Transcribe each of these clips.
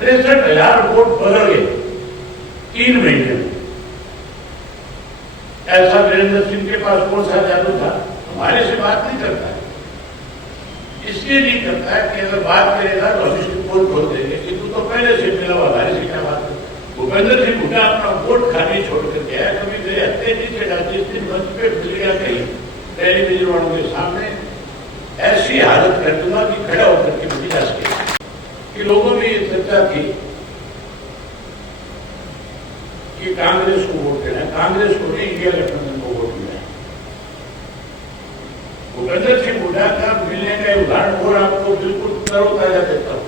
63,000 vote बदल गए 3 महीने में। ऐसा वीरेंद्र सिंह के पास कौन सा जादू था? हमारे से बात नहीं करता है, इसलिए नहीं करता है कि अगर बात करेगा तो ऑफिस की पोल खोल देंगे कि तू तो पहले से मिला हुआ, हमारे से क्या बात है। भूपेंद्र सिंह हुड्डा अपना वोट खाने छोड़ करके आया, कभी मेरे हत्या नहीं चढ़ा, जिस दिन मंच पे मिल गया कहीं टेलीविजन वालों के सामने, ऐसी हालत कर दूंगा कि खड़ा होकर के मुझे जा सके। कि लोगों में ये चर्चा थी कि कांग्रेस को वोट देना है, कांग्रेस को नहीं, इंडिया गठबंधन को वोट देना है। भूपेंद्र सिंह हुड्डा का मिलने का उदाहरण और आपको बिल्कुल तरोताजा देता हूं।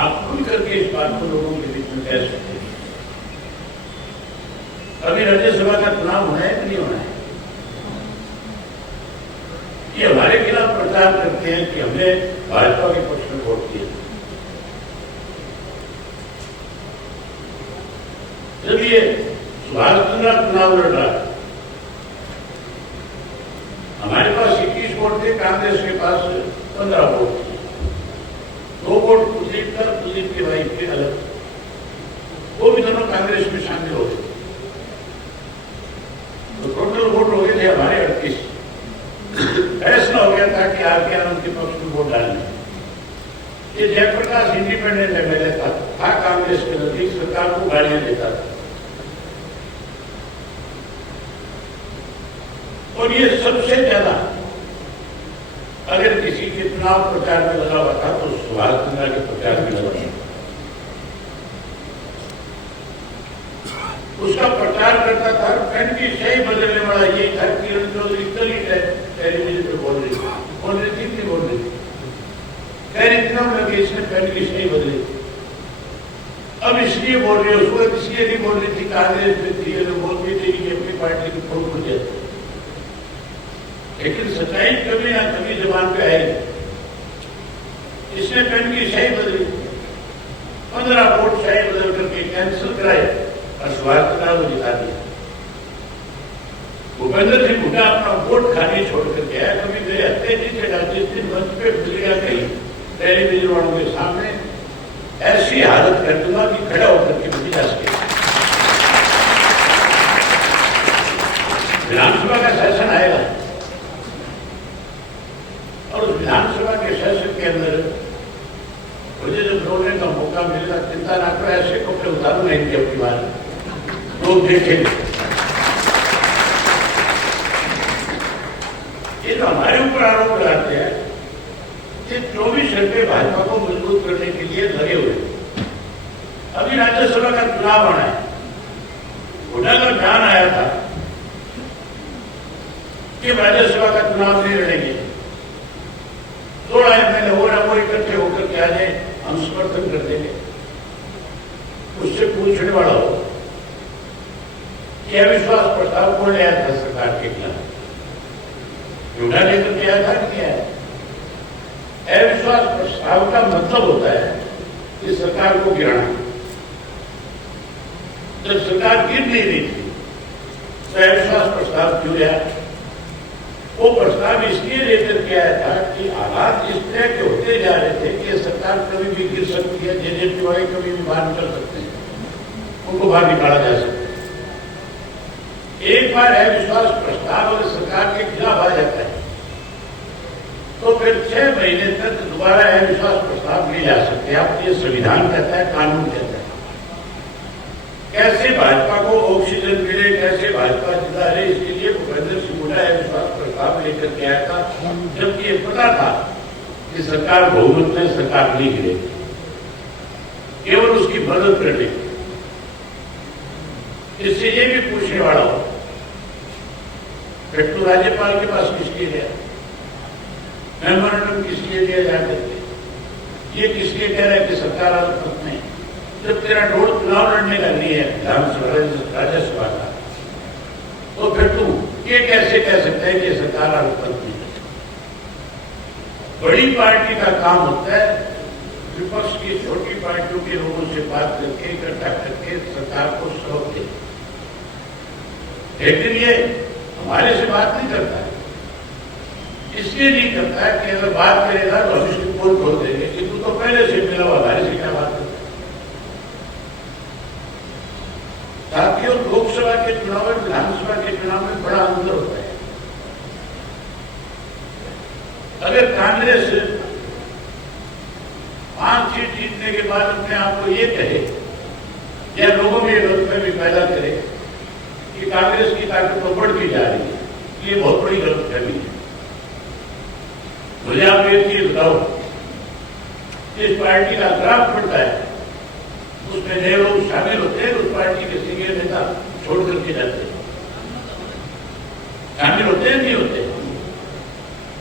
आप खुल करके इस बात को लोगों के बीच में कह सकते हैं। अभी राज्यसभा का चुनाव होना है कि नहीं होना है? ये हमारे खिलाफ प्रचार करते हैं कि हमने भाजपा के पक्ष में वोट किया। जब ये सुभाष चंद्र चुनाव लड़ रहा, हमारे पास 21 वोट थे, कांग्रेस के पास 15 वोट थे। 2 वोट कुलदीप का, कुलदीप के भाई के अलग, वो भी दोनों कांग्रेस में शामिल हो गए। तो टोटल वोट हो गए थे हमारे 38। फैसला हो गया था कि आरके आनंद के पक्ष में वोट डालने। ये जयप्रकाश इंडिपेंडेंट एमएलए था कांग्रेस के नजदीक, सरकार को गाड़ियां देता था। और ये सबसे ज्यादा अगर किसी के चुनाव प्रचार में लगा हुआ था तो सुभाष चंद्र के प्रचार में लगा था। उसका प्रचार करता था, पेन की सही बदलने वाला ये था। किरण चौधरी कल ही टेलीविजन पे बोल रही थी, नहीं बोल रही थी, कह रही थी ना लगे इसने पेन की सही बदली। अब इसलिए बोल रही है, उसको इसलिए नहीं बोल रही थी, कांग्रेस में थी तो बोलती थी कि अपनी पार्टी की फोड़ खुल जाती। लेकिन सच्चाई कभी ना कभी जबान पे आएगी। इसने पेन की सही बदली, 15 वोट सही बदल करके कैंसिल कराए और सुभाष चंद्र को जिता दिया। भूपेंद्र सिंह हुड्डा अपना वोट खाने छोड़ करके आया, कभी मेरे हत्या नहीं चढ़ा, जिस दिन मंच पे मिल गया कहीं टेलीविजन वालों के सामने, ऐसी हालत कर दूंगा कि खड़ा होकर के मुझे जा सके। विधानसभा का सेशन आएगा और उस विधानसभा के सेशन के अंदर मुझे जब बोलने का मौका मिलेगा, चिंता ना करो, ऐसे कपड़े उतारूंगा इनकी अपनी बात, लोग देखेंगे। ये तो हमारे ऊपर आरोप लगाते हैं कि 24 घंटे भाजपा को मजबूत करने के लिए लगे हुए। अभी राज्यसभा का चुनाव आना है, हुड्डा का बयान आया था कि राज्यसभा का चुनाव नहीं लड़ेंगे। 16 एमएलए हो रहा, वो इकट्ठे होकर के आ जाए, हम समर्थन कर देंगे। उससे पूछने वाला हो कि अविश्वास प्रस्ताव कौन ले आया था सरकार के खिलाफ? हुड्डा लेकर के आया था कि क्या है? अविश्वास प्रस्ताव का मतलब होता है कि सरकार को गिराना। जब सरकार गिर नहीं रही थी तो अविश्वास प्रस्ताव क्यों आया? वो प्रस्ताव इसलिए लेकर के आया था कि हालात इस तरह के होते जा रहे थे कि सरकार कभी भी गिर सकती है, जेजेपी कभी भी बाहर निकल सकते हैं, उनको बाहर निकाला जा सकता है। एक बार अविश्वास प्रस्ताव अगर सरकार के खिलाफ आ जाता है तो फिर 6 महीने तक दोबारा अविश्वास प्रस्ताव नहीं ला सकते आप। ये संविधान कहता है, कानून कहता है। कैसे भाजपा को ऑक्सीजन मिले, कैसे भाजपा जिता रहे, इसके लिए भूपेंद्र सिंह हुड्डा अविश्वास प्रस्ताव लेकर के आया था, जबकि ये पता था कि सरकार बहुमत में सरकार नहीं गिरेगी, केवल उसकी मदद करने। इससे ये भी पूछने वाला हो, फिर तो राज्यपाल के पास किसके गया, मेमोरेंडम किस लिए दिया जा करके, ये किस लिए कह रहा है कि सरकार अनुपस्थित नहीं? जब तेरा डोर चुनाव लड़ने का नहीं है विधानसभा राज्यसभा का, तो फिर तू ये कैसे कह सकता है कि सरकार अनुपस्थित नहीं? बड़ी पार्टी का काम होता है विपक्ष की छोटी पार्टियों के लोगों से बात करके, इकट्ठा करके सरकार को सौंप दे। लेकिन ये हमारे से बात नहीं करता है, इसलिए नहीं करता है कि अगर बात करेगा तो ऑफिस की पोल खोल देंगे कि तू तो पहले से मिला हुआ, हमारे से क्या बात करता है। जीतने के बाद अपने आप को ये कहे या लोगों में ये गलतफहमी पैदा करे कि कांग्रेस की ताकत तो बढ़ती जा रही है, ये बहुत बड़ी गलतफहमी है। मुझे आप एक चीज बताओ, इस पार्टी का ग्राफ बढ़ता है, उसमें नए लोग शामिल होते हैं, उस पार्टी के सीनियर नेता छोड़ करके जाते हैं। शामिल होते हैं नहीं होते?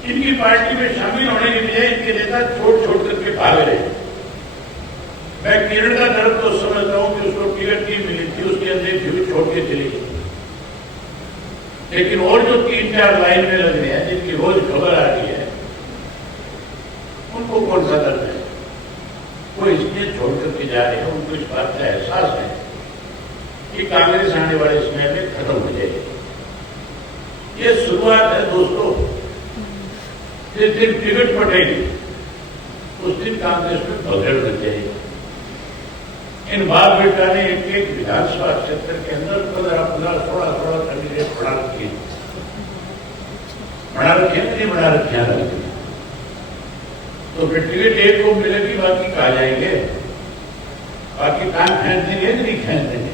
इनकी पार्टी में शामिल होने के बजाय इनके नेता छोड़ करके भाग रहे हैं। मैं किरण का दर्द तो समझता हूं कि उसको टिकट नहीं मिली थी, उसके अंदर भी छोड़ के चली गई, लेकिन और जो 3-4 लाइन में लग रहे हैं जिनकी रोज खबर आ रही है, उनको कौन सा दर्द है? वो इसलिए छोड़ करके जा रहे हैं, उनको इस बात का एहसास है कि कांग्रेस आने वाले समय में खत्म हो जाएगी। ये शुरुआत है दोस्तों। जिस दिन टिकट बटेगी उस दिन कांग्रेस में भगड़ लग जाएगी। इन बाप बेटा ने एक विधानसभा क्षेत्र के अंदर 15-16 कैंडिडेट बना रखे नहीं बना रखे, तो फिर टिकट एक को मिलेगी, बाकी कहा जाएंगे, बाकी टांग खींच देंगे नहीं खींच देंगे।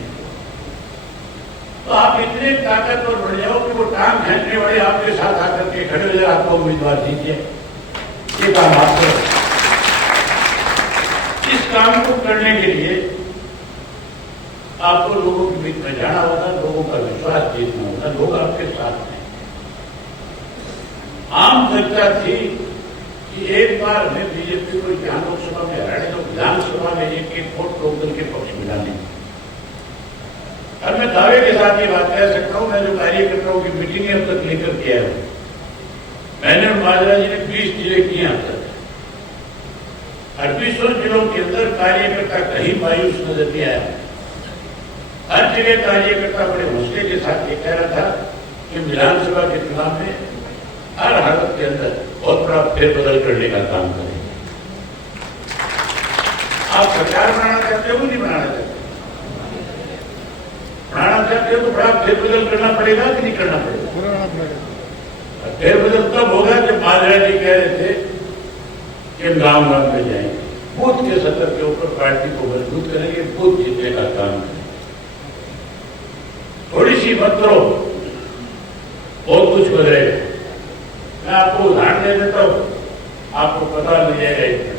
तो आप इतने ताकतवर बढ़ जाओ कि वो टांग खींचने वाले आपके साथ आकर के खड़े हो जाए, आपको उम्मीदवार दीजिए, ये काम आप करो। इस काम को करने के लिए आपको लोगों के बीच में जाना होगा, लोगों का विश्वास जीतना होगा, लोग आपके साथ हैं। आम चर्चा थी कि एक बार में बीजेपी को यहाँ लोकसभा में हराने, तो विधानसभा में एक वोट लोकदल के पक्ष में डालेंगे। और मैं दावे के साथ ये बात कह सकता हूं, मैं जो कार्यकर्ताओं की मीटिंग अब तक लेकर के आया हूं, मैंने और महाराज जी ने 20 जिले किए अब तक, और 20 जिलों के अंदर कार्यकर्ता कहीं मायूस नजर नहीं आया। हर जगह कार्यकर्ता बड़े हौसले के साथ ये कह रहा था कि विधानसभा के चुनाव में हर हालत के अंदर बहुत बड़ा फेरबदल करने का काम करेंगे। आप सरकार बनाना चाहते हो नहीं बनाना चाहते? बनाना चाहते हो तो बड़ा फेरबदल करना पड़ेगा कि नहीं करना पड़ेगा? फेरबदल तब होगा जब महाराज जी कह रहे थे कि हम गांव में जाएंगे, बूथ के स्तर के ऊपर पार्टी को मजबूत करेंगे, बूथ जीतने का काम करेंगे। थोड़ी सी मत करो, बहुत कुछ बदलेगा। मैं आपको उदाहरण दे देता हूं, आपको पता लग जाएगा।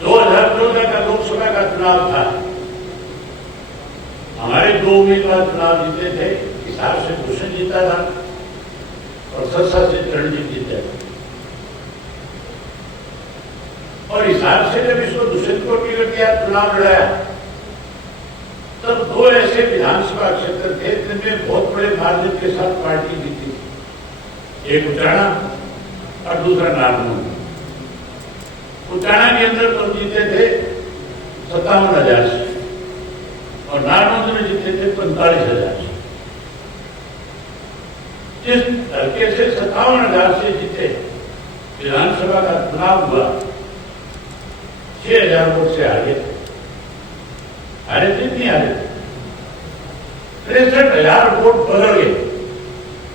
2014 का लोकसभा का चुनाव था, हमारे 2 उम्मीदवार चुनाव जीते थे, हिसाब से भूषण जीता था और सरसा से रणजीत जीता था। और हिसाब से जब इसको दुष्यंत को टिकट दिया, चुनाव लड़ाया, तब 2 ऐसे विधानसभा क्षेत्र थे जिनमें बहुत बड़े मार्जिन के साथ पार्टी जीती, एक उचाना और दूसरा नारनौंद। उचाना के अंदर तो जीते थे 57,000 से और नारनौंद में जीते थे 45,000 से। जिस हल्के से 57,000 से जीते विधानसभा का चुनाव हुआ, 6,000 वोट से आगे थे, हारे थे नहीं हारे थे, 63,000 वोट बदल गए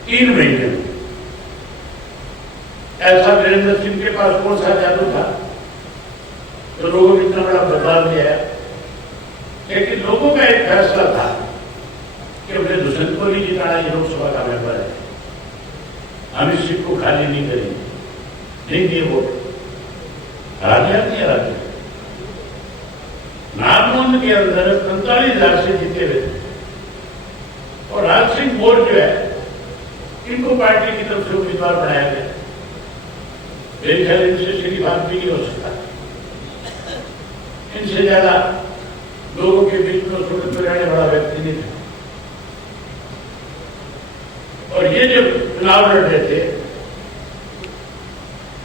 3 महीने में। ऐसा वीरेंद्र सिंह के पास कौन सा जादू था तो लोगों को इतना बड़ा बदलाव नहीं आया? लेकिन लोगों का एक फैसला था कि हमने दुष्यंत को नहीं जिताना, ये लोकसभा का मेंबर है, हम इस सीट को खाली नहीं करेंगे, नहीं दिए वोट, हरा दिया नहीं हरा दिया। नारनौंद के अंदर 45,000 से जीते हुए और राज सिंह बोर्ड जो है, इनको पार्टी की तरफ से उम्मीदवार बनाया गया। मेरे ख्याल इनसे सीधी बात भी नहीं हो सकता, इनसे ज्यादा लोगों के बीच में स्वतंत्र रहने वाला व्यक्ति नहीं था। और ये जब चुनाव लड़ रहे थे,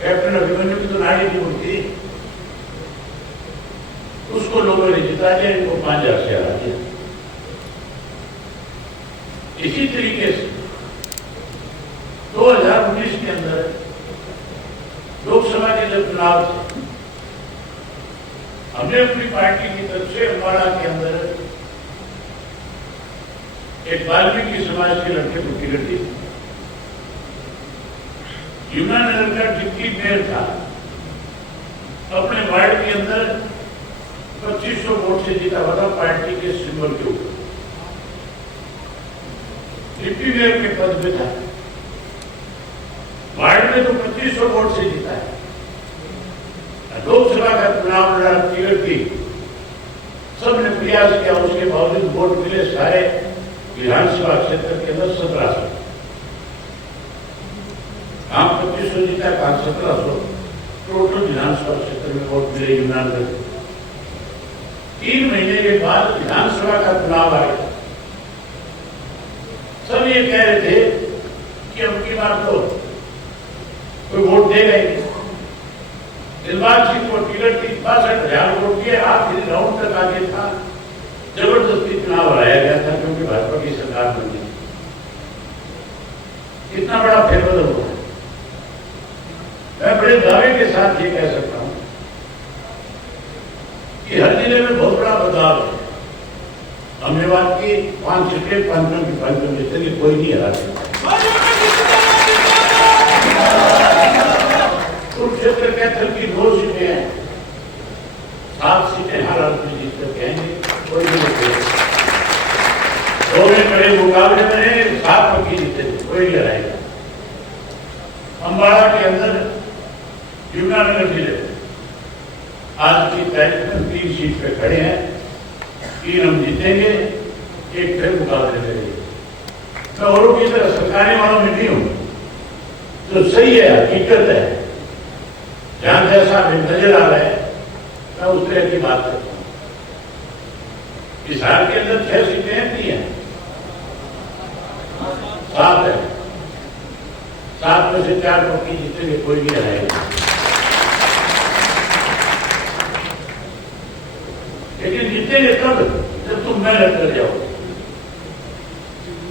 कैप्टन अभिमन्यु की तो नाड़ी की उड़ती, उसको लोगों ने जिता दिया, इनको 5,000 से हरा दिया। इसी तरीके से 2019 के अंदर लोकसभा के जब चुनाव थे, हमने अपनी पार्टी की तरफ से अम्बाड़ा के अंदर एक वाल्मीकि समाज के लड़के को टिकट दी। यमुनानगर का डिप्टी मेयर था अपने वार्ड के अंदर 2500 वोट से जीता हुआ था पार्टी के सिंबल के ऊपर, डिप्टी मेयर के पद पे था। वार्ड में तो 2500 वोट से जीता है। लोकसभा का चुनाव लड़ा, टिकट थी, सबने प्रयास किया, उसके बावजूद वोट मिले सारे विधानसभा क्षेत्र के अंदर 1700। कहां 2500 जीता, कहां 1700, टोटल विधानसभा क्षेत्र में वोट मिले यूनानगढ़। 3 महीने के बाद विधानसभा का चुनाव आया। सब ये कह रहे थे कि अब की बार तो कोई वोट देगा ही नहीं। दिलबाग सिंह को टिकट थी, 62,000 वोट दिए, आखिरी राउंड तक आगे था, जबरदस्ती चुनाव हराया गया था क्योंकि भाजपा की सरकार बन गई। कितना बड़ा फेरबदल हुआ। मैं बड़े दावे के साथ ये कह सकता हूं कि हर जिले में बहुत बड़ा बदलाव है। हमने बात की 5 सीटें, 5 की 5 में से कोई नहीं हरा सकता। कुरुक्षेत्र कैथल की 2 सीटें हैं, 7 सीटें हर आदमी जीत कर कहेंगे, कोई भी नहीं। 2 में बड़े मुकाबले में 7 पक्की जीते, कोई नहीं हराएगा। अम्बाड़ा के अंदर यमुनानगर जिले आज की तारीख में 3 सीट पे खड़े हैं, 3 हम जीतेंगे, 1 फिर मुकाबले करेंगे। मैं औरों की तरह सरकारें वालों में नहीं हूं, तो सही है, हकीकत है, जहां जैसा नजर आ रहा है मैं उस तरह की बात करता हूं। इस हाल के अंदर 6 सीटें हैं, 3 हैं, 7 है, 7 में से 4 पक्की जीतेंगे, कोई नहीं हराएगा। लेकिन जीतेंगे तब जब तुम मेहनत कर जाओ।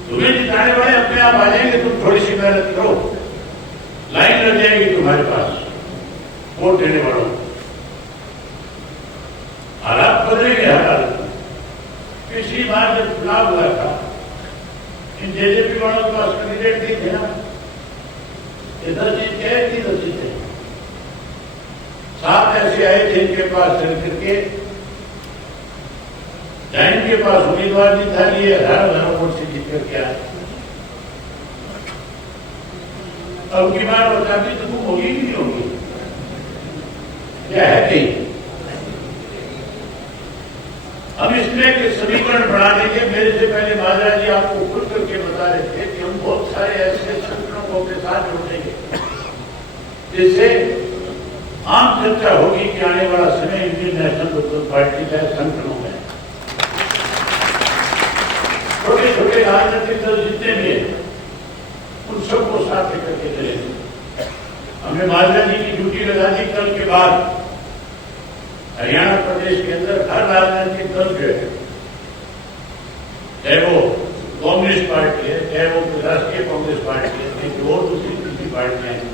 तुम्हें जिताने वाले अपने आप आ जाएंगे, तुम थोड़ी सी मेहनत करो, लाइन लग जाएगी तुम्हारे पास वोट देने वालों। हालात बदलेंगे हर हालत में। पिछली बार जब चुनाव हुआ था, इन जेजेपी वालों के पास कैंडिडेट नहीं थे ना, 10 जीत गए, 10 जीते। 7 ऐसे आए थे इनके पास चल करके, इनके पास उम्मीदवार नहीं था, ये 1000 वोट से जीत करके आए। अब की बार बताती तो तुम होगी कि नहीं होगी, क्या है कि हम इसमें के समीकरण बढ़ा देंगे। मेरे से पहले महाराज जी आपको खुल करके बता रहे थे कि हम बहुत सारे ऐसे संगठनों को अपने साथ जोड़ देंगे, जिससे आम चर्चा होगी कि आने वाला समय इंडियन नेशनल पीपल्स पार्टी का संगठनों में छोटे छोटे राजनीतिक दल जितने भी हैं उन सबको साथ लेकर के चलेंगे। हमने महाराज जी की ड्यूटी लगा दी। कल के बाद हरियाणा प्रदेश के अंदर हर राजनीतिक दल जो है, चाहे वो कम्युनिस्ट पार्टी है, चाहे वो राष्ट्रीय कांग्रेस पार्टी है, जो और दूसरी पार्टियां हैं,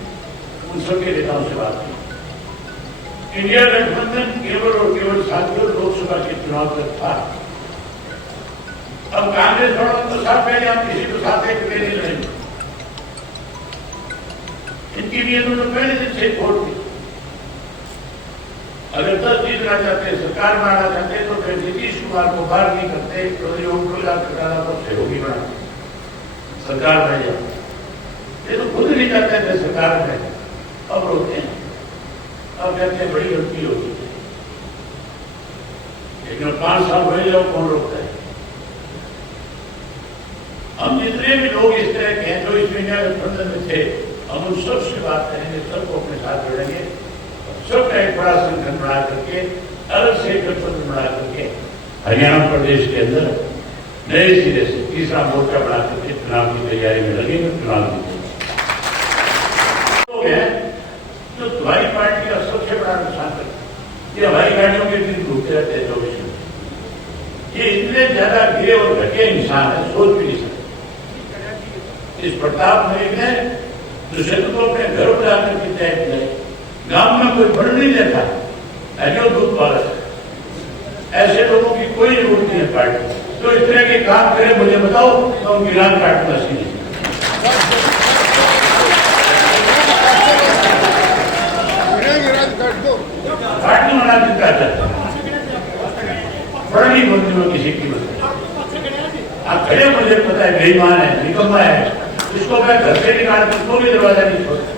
उन सबके नेताओं से बात की। इंडिया गठबंधन केवल और केवल साथियों लोकसभा के चुनाव तक था। अब कांग्रेस वालों को साथ पहले हम किसी को साथ लेकर नहीं लड़ेंगे। इनकी नीयतों में पहले दिन से वोट दी। अगर 10 जीतना चाहते, सरकार बनाना चाहते, तो फिर नीतीश कुमार को बाहर नहीं करते, तो सहयोगी बना सरकार बन जाए। ये तो खुद नहीं चाहते थे सरकार में, अब रोकते हैं, अब कहते हैं बड़ी गलती होगी। लेकिन 5 साल हो जाओ, कौन रोकता है? हम जितने भी लोग इस तरह के हैं जो इस इंडिया गठबंधन में थे, हम उन सबसे बात करेंगे, सबको अपने साथ जोड़ेंगे, सबका एक बड़ा संगठन बना करके, अलग से गठबंधन बना करके हरियाणा प्रदेश के अंदर नए सिरे से तीसरा मोर्चा बना करके चुनाव की तैयारी में लगेंगे, चुनाव जीतेंगे। लोग हैं जो हमारी पार्टी का सबसे बड़ा नुकसान करते, ये हमारी गाड़ियों के दिन घूमते रहते हैं 24 घंटे। ये इतने ज्यादा गिरे और घटे इंसान है, सोच भी नहीं सकते। इस प्रताप में ने दूसरे को अपने घर पर आकर के तय किया, गांव में कोई बढ़ नहीं देता, जो दूध पालक है, ऐसे लोगों की कोई जरूरत नहीं है पार्टी। तो इस तरह के काम करें, मुझे बताओ, तो उनकी रात काटना चाहिए। बना देता चाहता बड़ा नहीं बोलती मैं किसी की मदद। आप खड़े मुझे पता है बेईमान है, निकम्मा है, इसको मैं घर से निकाल उसको भी दरवाजा नहीं छोड़ता।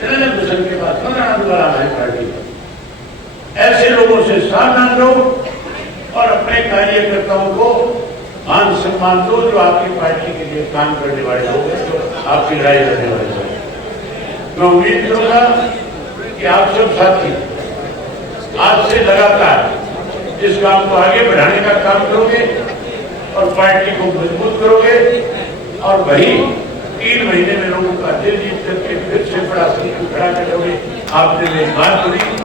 चले दूसरे के पास दोबारा हमारी पार्टी पर ऐसे लोगों से सावधान रहो और अपने कार्यकर्ताओं को मान सम्मान दो जो आपकी पार्टी के लिए काम करने वाले लोग हैं, जो आपकी लड़ाई लड़ने वाले लोग हैं। मैं उम्मीद करूंगा कि आप सब साथी आज से लगातार इस काम को आगे बढ़ाने का काम करोगे और पार्टी को मजबूत करोगे और वही 3 महीने में लोगों का दिल जीत करके फिर से बड़ा संकल्प खड़ा करोगे। आपने मेरी बात सुनी।